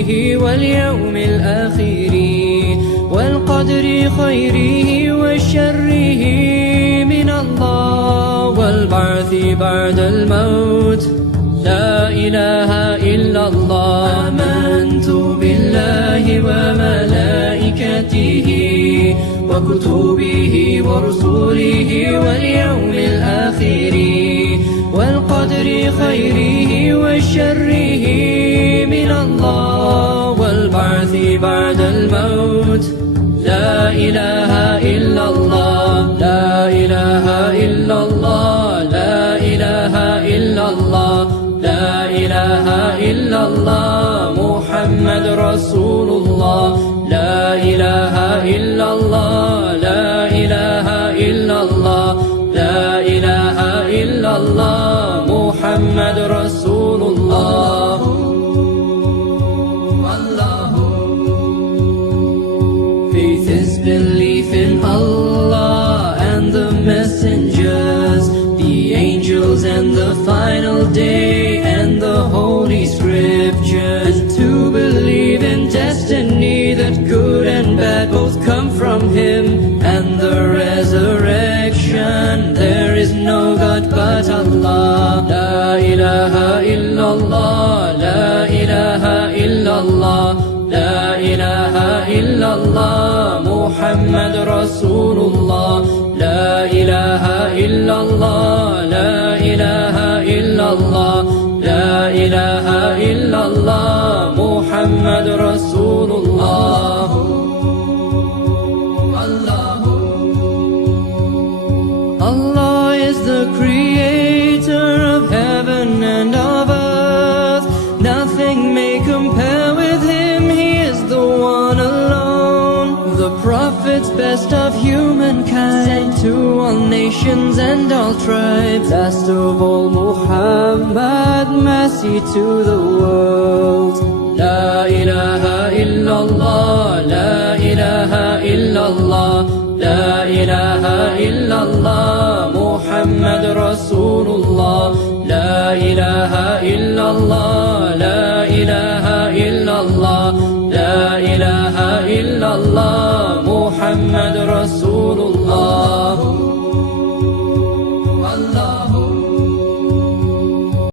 ورسوله واليوم الآخر والقدر خيره وشره من الله والبعث بعد الموت. لا إله إلا الله. آمنت بالله وملائكته وكتبه ورسله واليوم الآخر والقدر خيره وشره من الله والبعث بعد الموت. لا إله إلا الله. لا إله إلا الله. لا إله إلا الله. لا إله إلا الله محمد رسول الله. لا إله إلا الله. لا إله إلا الله. لا إله إلا الله محمد رسول الله. Faith is belief in Allah and the messengers, the angels and the final day and the holy scriptures, and to believe in destiny that good and bad both come from Him, and the resurrection. There is no God but Allah. La ilaha illallah. La ilaha illallah. La ilaha illallah Muhammad Rasulullah. La ilaha illallah. La ilaha illallah. La ilaha illallah Muhammad Rasulullah. Allah is the creator of heaven and of earth. Nothing may compare with Him. He is the one alone. The prophets, best of humankind, sent to all nations and all tribes. Last of all Muhammad, mercy to the world. La ilaha illallah. La ilaha illallah. La ilaha illallah Muhammad Rasulullah. La ilaha illallah. La ilaha illallah. La ilaha illallah